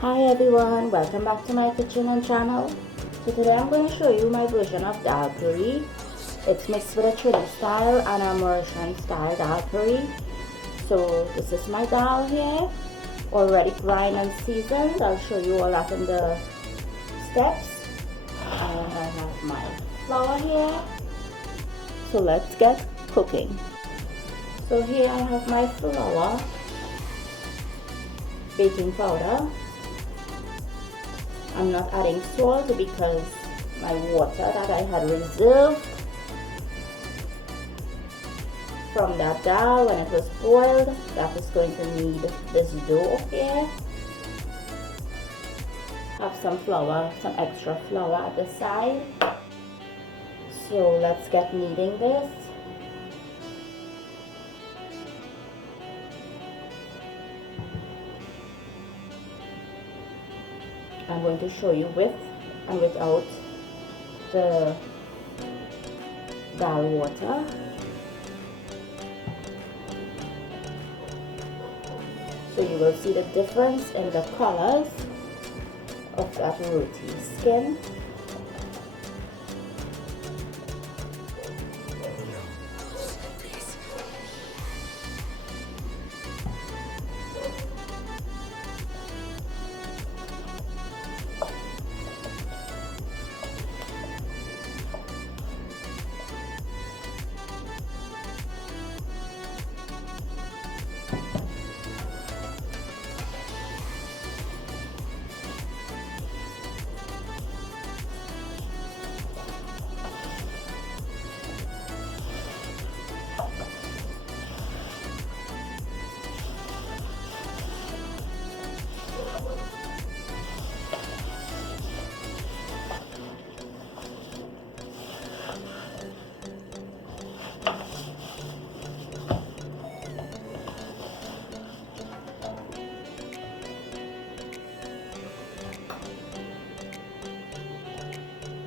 Hi everyone, welcome back to my kitchen and channel. So today I'm going to show you my version of dhalpuri. It's mixed with a trini style and a Mauritian style dhalpuri. So this is my dal here, already grind and seasoned. I'll show you all that in the steps. And I have my flour here. So let's get cooking. So here I have my flour, baking powder. I'm not adding salt because my water that I had reserved from that dal when it was boiled, that is going to knead this dough here. Have some flour, some extra flour at the side. So let's get kneading this. I'm going to show you with and without the dal water. So you will see the difference in the colors of that roti skin.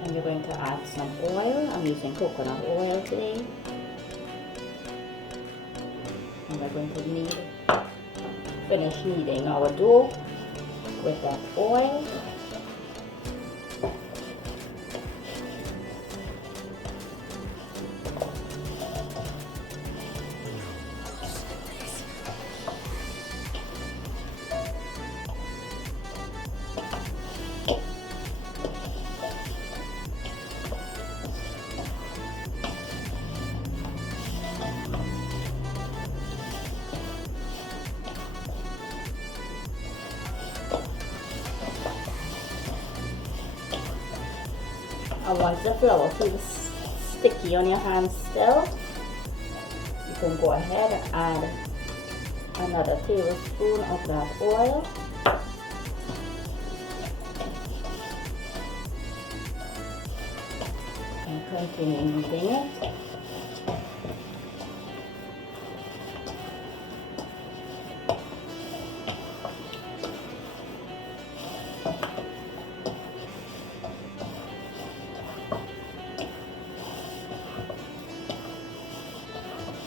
And you're going to add some oil. I'm using coconut oil today. And we're going to finish kneading our dough with that oil. And once the flour feels sticky on your hands still, you can go ahead and add another tablespoon of that oil. And continue kneading it.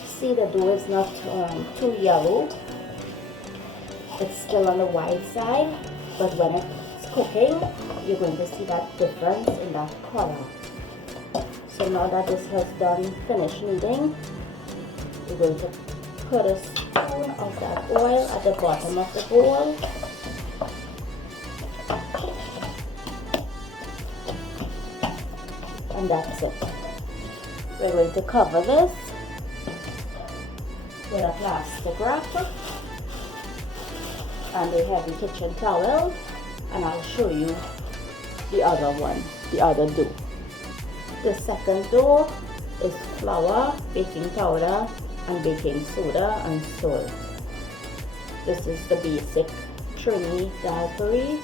See, the dough is not too yellow. It's still on the white side, but when it's cooking, you're going to see that difference in that color. So now that this has finished kneading, we're going to put a spoon of that oil at the bottom of the bowl. And that's it. We're going to cover this with a plastic wrap and a heavy kitchen towel, and I'll show you the other one, the other dough. The second dough is flour, baking powder, and baking soda and salt. This is the basic trini dhalpuri.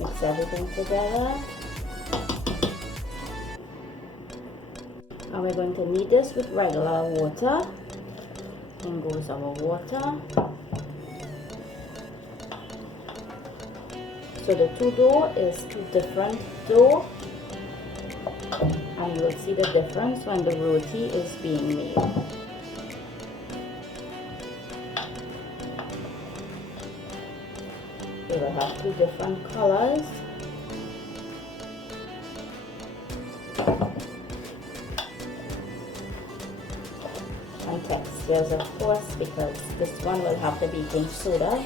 Mix everything together. And we're going to knead this with regular water. In goes our water. So the two dough is two different dough. And you will see the difference when the roti is being made. They will have two different colors. And textures, of course, because this one will have the baking soda,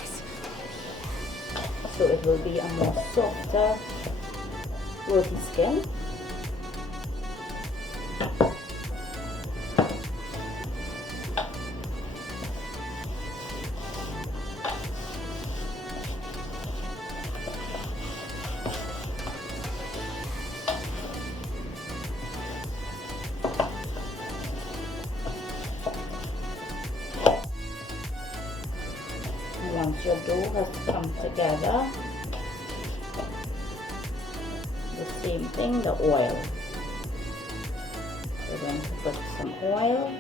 so it will be a more softer roti skin. Once your dough has come together, the same thing, the oil. We're going to put some oil.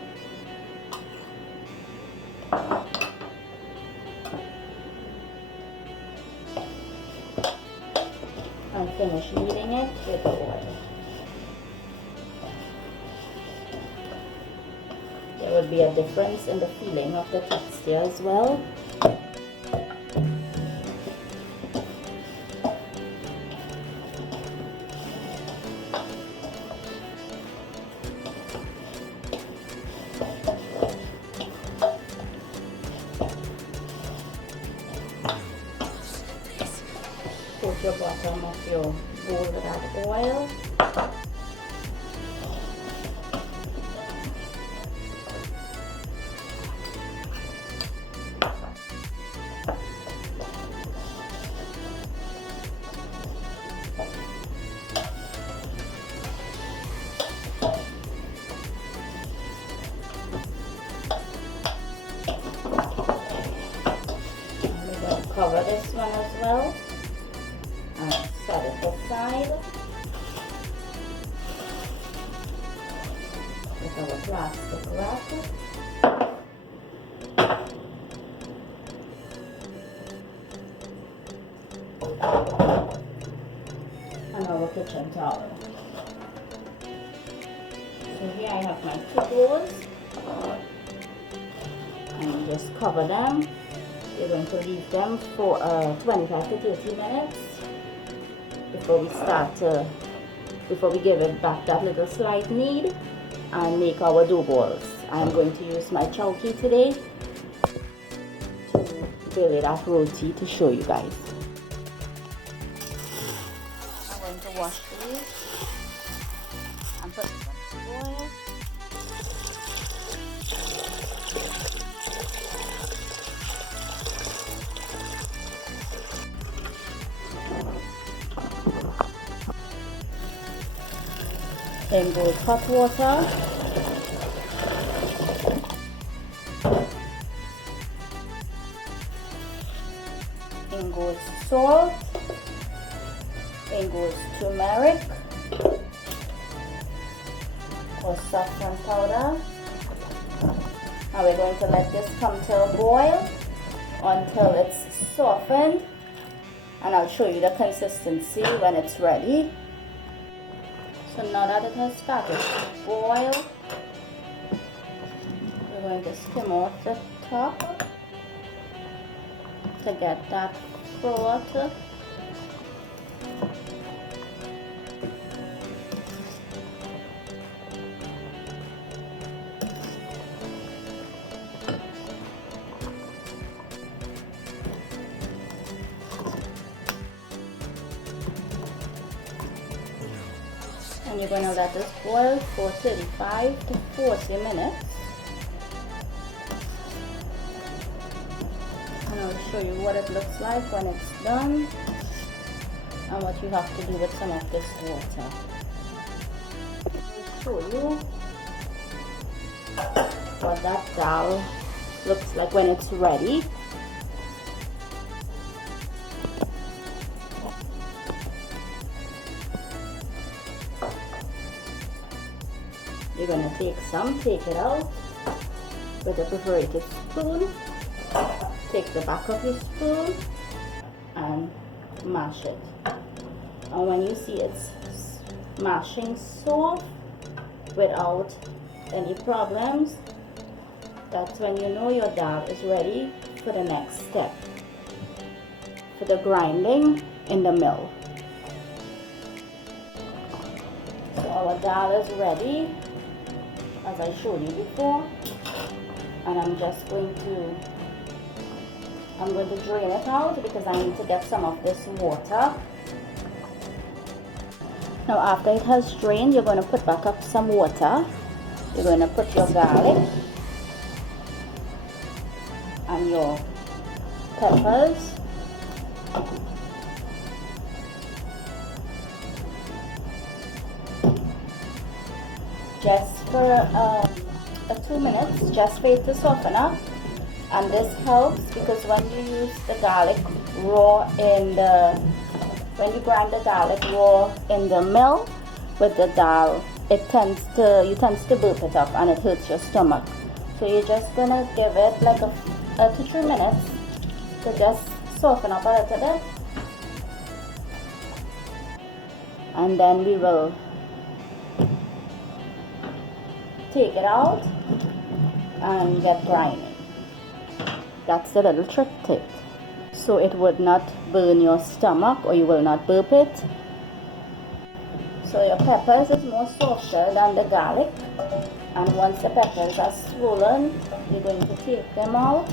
And finish kneading it with the oil. There would be a difference in the feeling of the texture as well. Coat your bottom of your bowl with that oil. And we're going to cover this one as well. And set it aside with our plastic wrap. And our kitchen towel. So here I have my two bowls, and just cover them. You're going to leave them for 25 to 30 minutes. Before we give it back that little slight knead and make our dough balls. I'm going to use my chowky today to build that roti to show you guys. I'm going to wash these and put them in oil. Then goes hot water. In goes salt. In goes turmeric or saffron powder. Now we're going to let this come to a boil until it's softened, and I'll show you the consistency when it's ready. So now that it has started to boil, we're going to skim off the top to get that froth. And you're going to let this boil for 35 to 40 minutes. And I'll show you what it looks like when it's done and what you have to do with some of this water. I'll show you what that dhal looks like when it's ready. You're going to take it out with a perforated spoon. Take the back of your spoon and mash it. And when you see it's mashing soft without any problems, that's when you know your dhal is ready for the next step. for the grinding in the mill. So our dal is ready, as I showed you before, and I'm going to drain it out because I need to get some of this water. Now after it has drained, you're going to put back up some water. You're going to put your garlic and your peppers. Just for 2 minutes, just for it to soften up. And this helps because when you use the garlic raw when you grind the garlic raw in the mill with the dal, you tend to burp it up and it hurts your stomach. So you're just gonna give it like 2 to 3 minutes to just soften up a little bit, and then we will take it out and get grinding. That's the little trick to it, so it would not burn your stomach or you will not burp it. So your peppers is more softer than the garlic, and once the peppers are swollen, you're going to take them out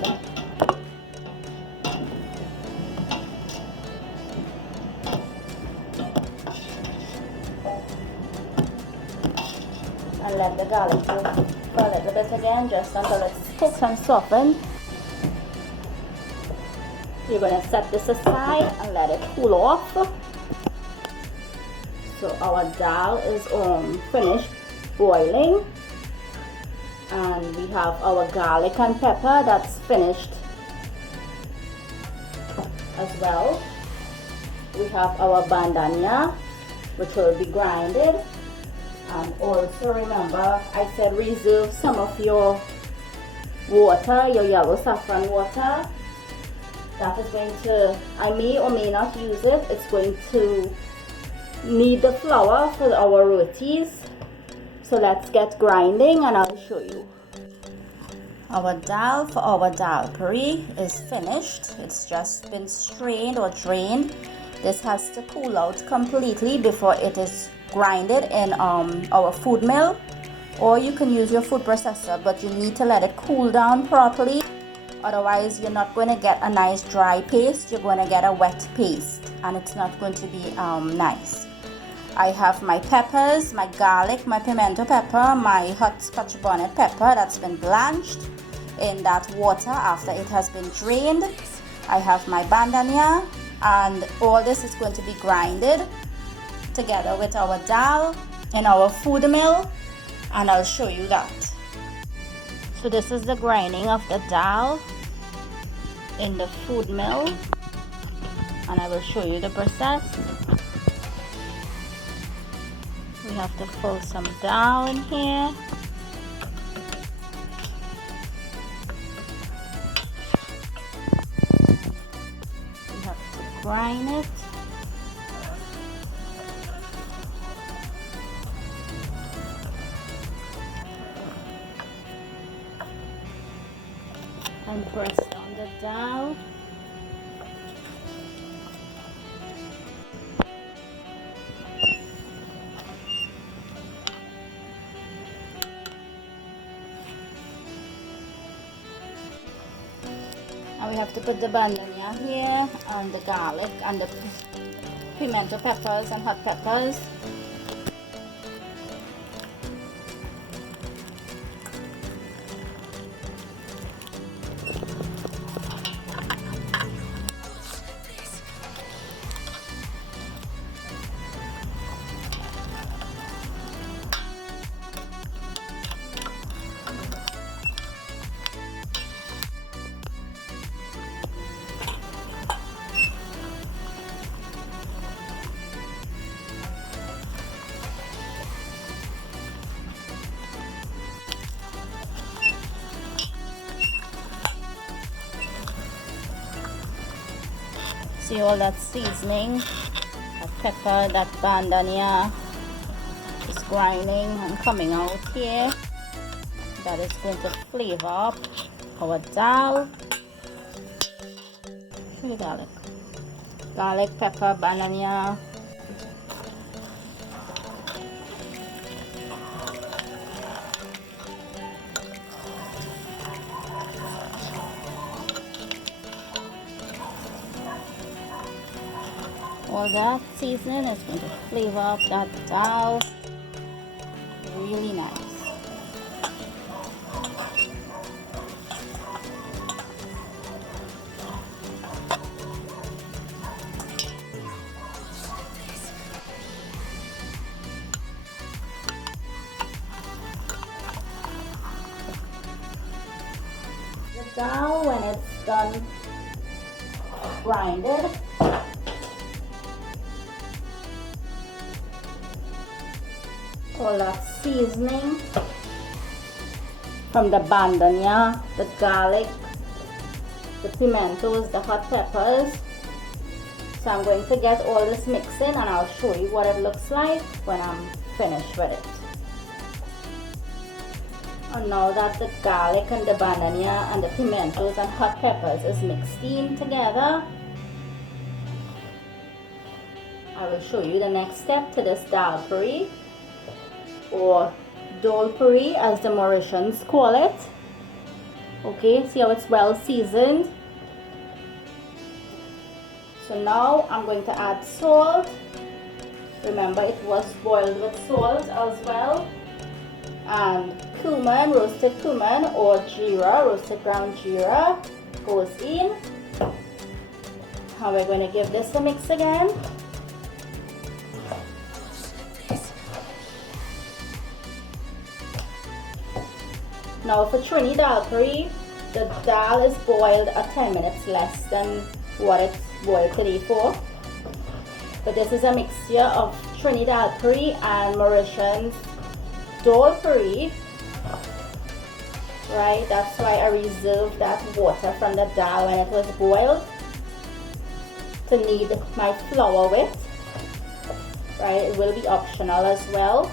and let the garlic cook for a little bit again, just until it's cooked and softened. You're going to set this aside and let it cool off. So our dal is finished boiling, and we have our garlic and pepper that's finished as well. We have our bandania, which will be grinded. And also remember, I said reserve some of your water, your yellow saffron water. That is going to, I may or may not use it. It's going to knead the flour for our rotis. So let's get grinding and I'll show you. Our dal for our dhalpuri is finished. It's just been strained or drained. This has to cool out completely before it is grinded in our food mill, or you can use your food processor, but you need to let it cool down properly. Otherwise, you're not going to get a nice dry paste. You're going to get a wet paste, and it's not going to be nice. I have my peppers, my garlic, my pimento pepper, my hot scotch bonnet pepper that's been blanched in that water after it has been drained. I have my bandania, and all this is going to be grinded together with our dal in our food mill, and I'll show you that. So this is the grinding of the dal in the food mill, and I will show you the process. We have to pull some dal in here. We have to grind it. And press down the dal. And we have to put the bandania here, and the garlic, and the pimento peppers and hot peppers. See all that seasoning, that pepper, that bandania is grinding and coming out here. That is going to flavor up our dal. Show you garlic. garlic, pepper, banana. All that seasoning is going to flavor up that dal really nice. The dal, when it's done grinded, all that seasoning from the bandanya, the garlic, the pimentos, the hot peppers. So I'm going to get all this mixed in and I'll show you what it looks like when I'm finished with it. And now that the garlic and the bandanya and the pimentos and hot peppers is mixed in together, I will show you the next step to this dhalpuri, or dhalpuri as the Mauritians call it. Okay, see how it's well seasoned. So now I'm going to add salt. Remember, it was boiled with salt as well. And cumin, roasted cumin, or jeera, roasted ground jeera, goes in. And we're going to give this a mix again. Now for trini dhalpuri, the dal is boiled at 10 minutes less than what it's boiled today for. But this is a mixture of trini dhalpuri and Mauritians dhalpuri, right? That's why I reserved that water from the dal when it was boiled to knead my flour with, right? It will be optional as well.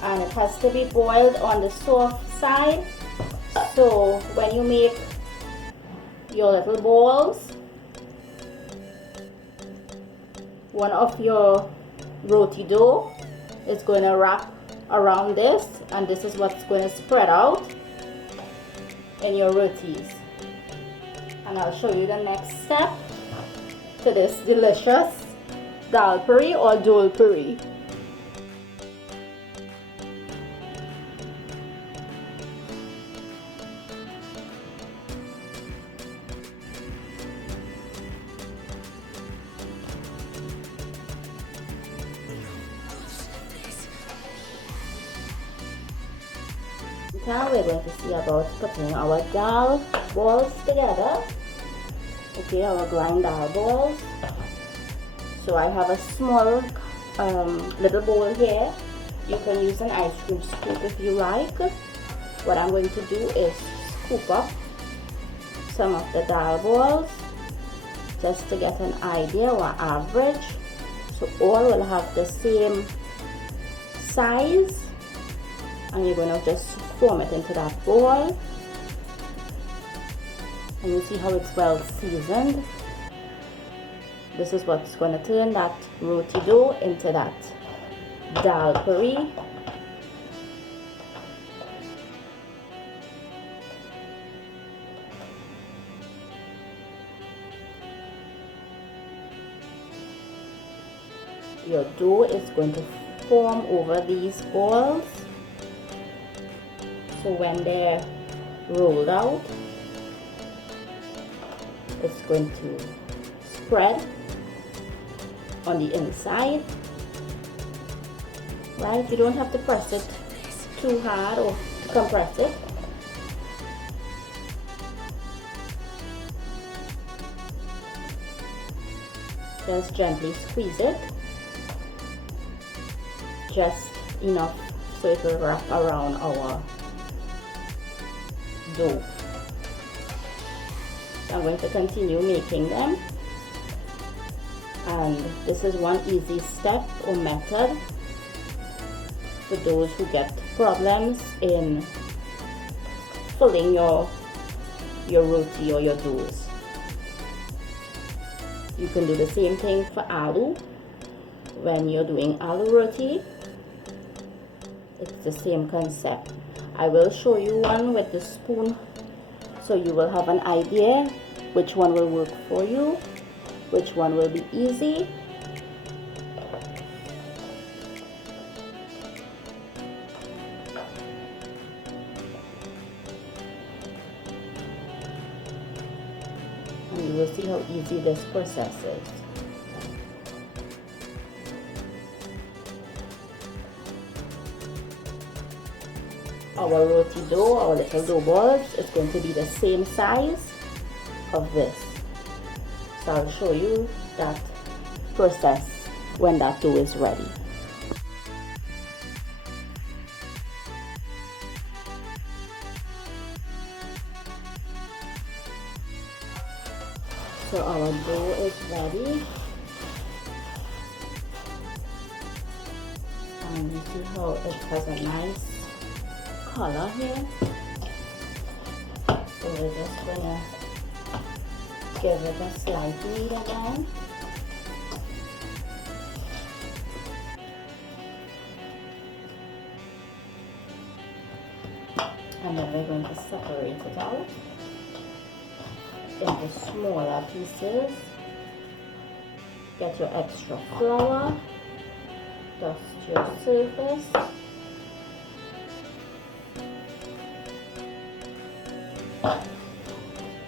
And it has to be boiled on the soft side. So when you make your little balls, one of your roti dough is going to wrap around this, and this is what's going to spread out in your rotis. And I'll show you the next step to this delicious dhalpuri or dhalpuri. Now we're going to see about putting our dal balls together. Okay, our grind dal balls. So I have a small little bowl here. You can use an ice cream scoop if you like. What I'm going to do is scoop up some of the dal balls just to get an idea or average. So all will have the same size, and you're going to just form it into that bowl. And you see how it's well seasoned. This is what's going to turn that roti dough into that dhalpuri. Your dough is going to form over these balls. So when they're rolled out, it's going to spread on the inside, right? You don't have to press it too hard or to compress it. Just gently squeeze it, just enough so it will wrap around our dough. So I'm going to continue making them, and this is one easy step or method for those who get problems in filling your roti or your doughs. You can do the same thing for aloo. When you're doing aloo roti, it's the same concept. I will show you one with the spoon so you will have an idea which one will work for you, which one will be easy. And you will see how easy this process is. Our roti dough, our little dough balls, is going to be the same size of this. So I'll show you that process when that dough is ready. So our dough is ready. And you see how it has a nice color here. So we're just gonna give it a slight knead again. And then we're going to separate it out into smaller pieces. Get your extra flour, dust your surface.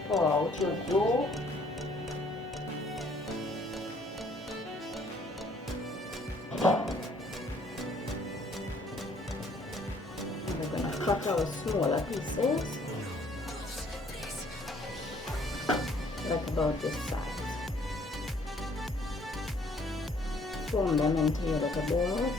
Pour out your dough. And we're going to cut our smaller pieces, like about this size. Form them into your little balls.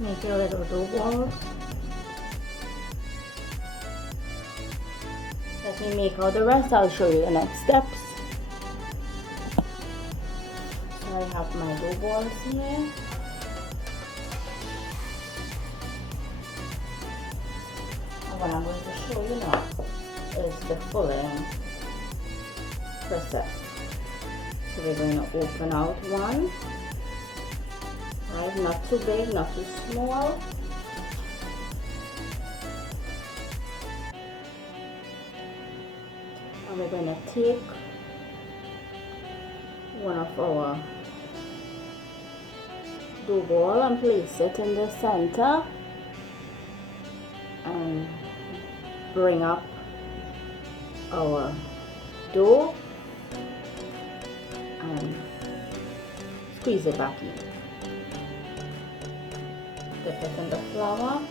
Make your little dough balls. Let me make all the rest. I'll show you the next steps. So I have my dough balls here. And what I'm going to show you now is the filling process. So we're going to open out one. Right, not too big, not too small. And we're going to take one of our dough ball and place it in the center and bring up our dough and squeeze it back in. Dip it in the flour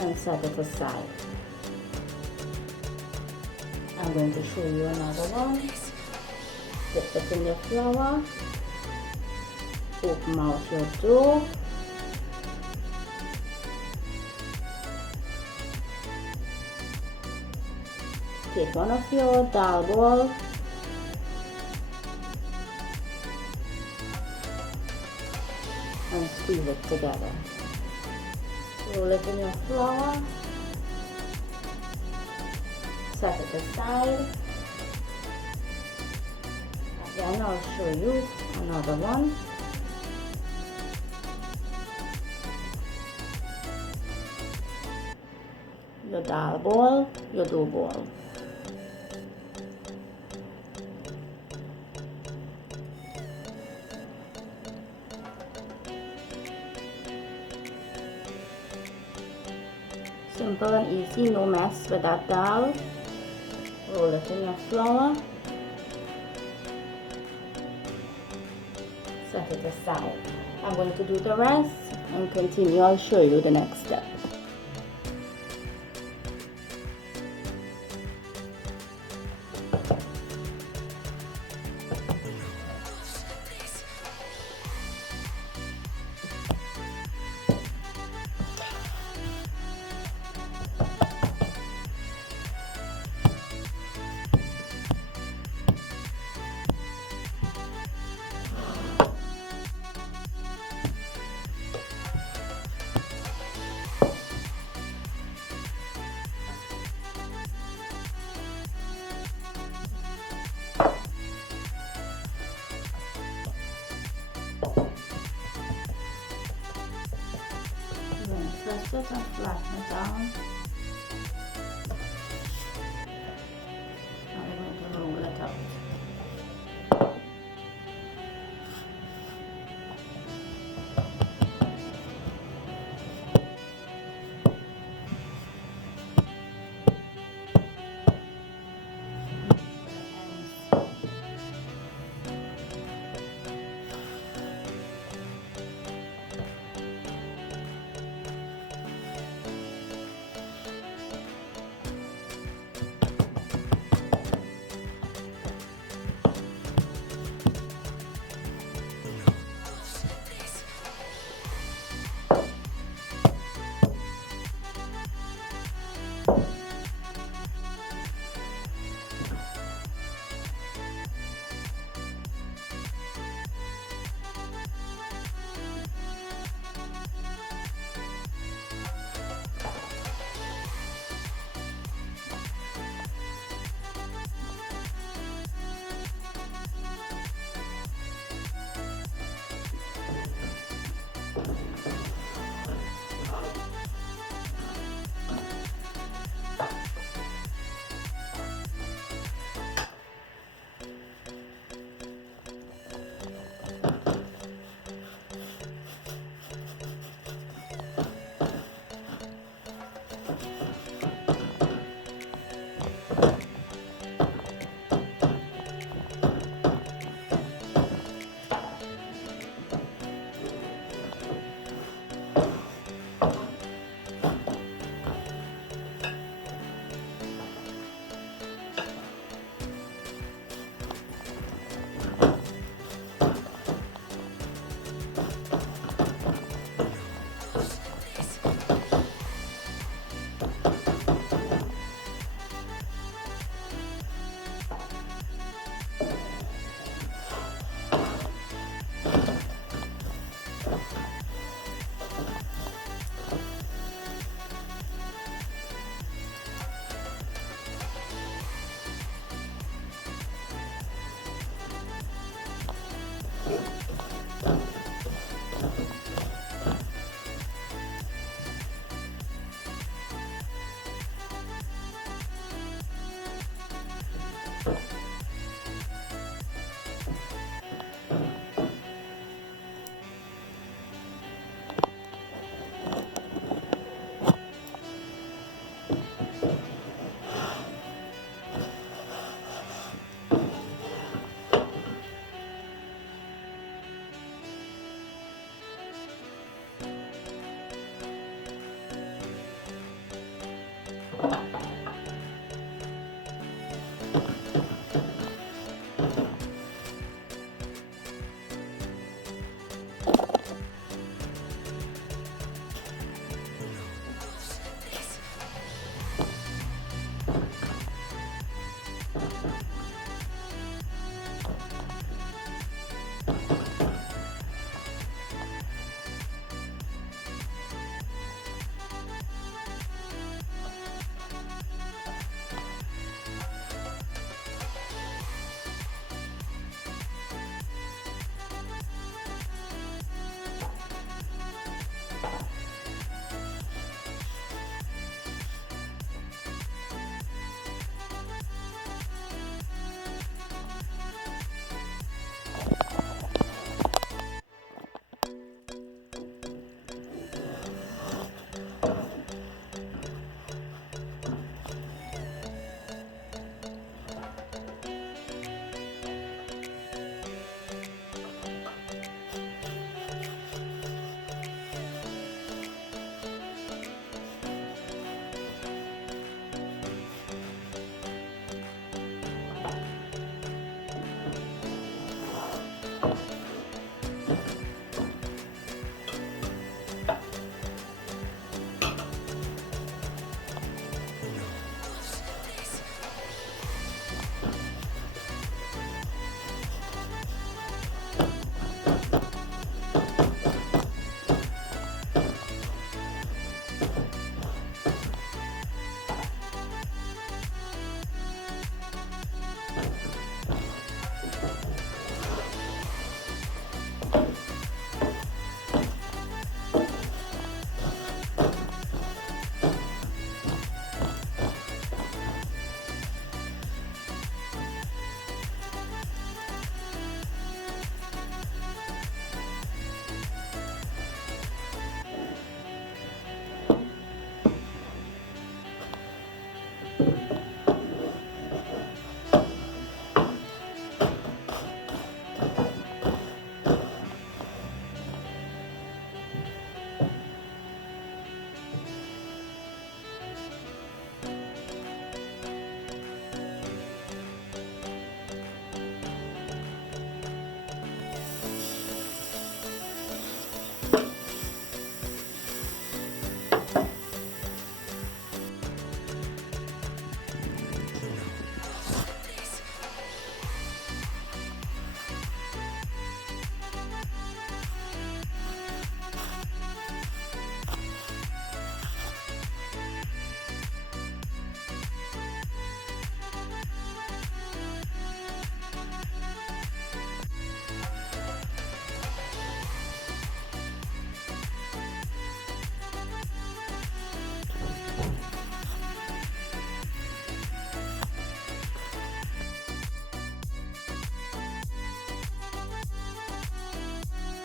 and set it aside. I'm going to show you another one. Dip it in the flour, open out your dough, take one of your dhal balls, and squeeze it together. Roll it in your flour, set it aside, Then I'll show you another one. Your dal ball, your dough ball. Simple and easy, no mess with that dal. Roll it in your flour. Set it aside. I'm going to do the rest and continue. I'll show you the next step. Press it and flatten it down. I'm going to roll it out.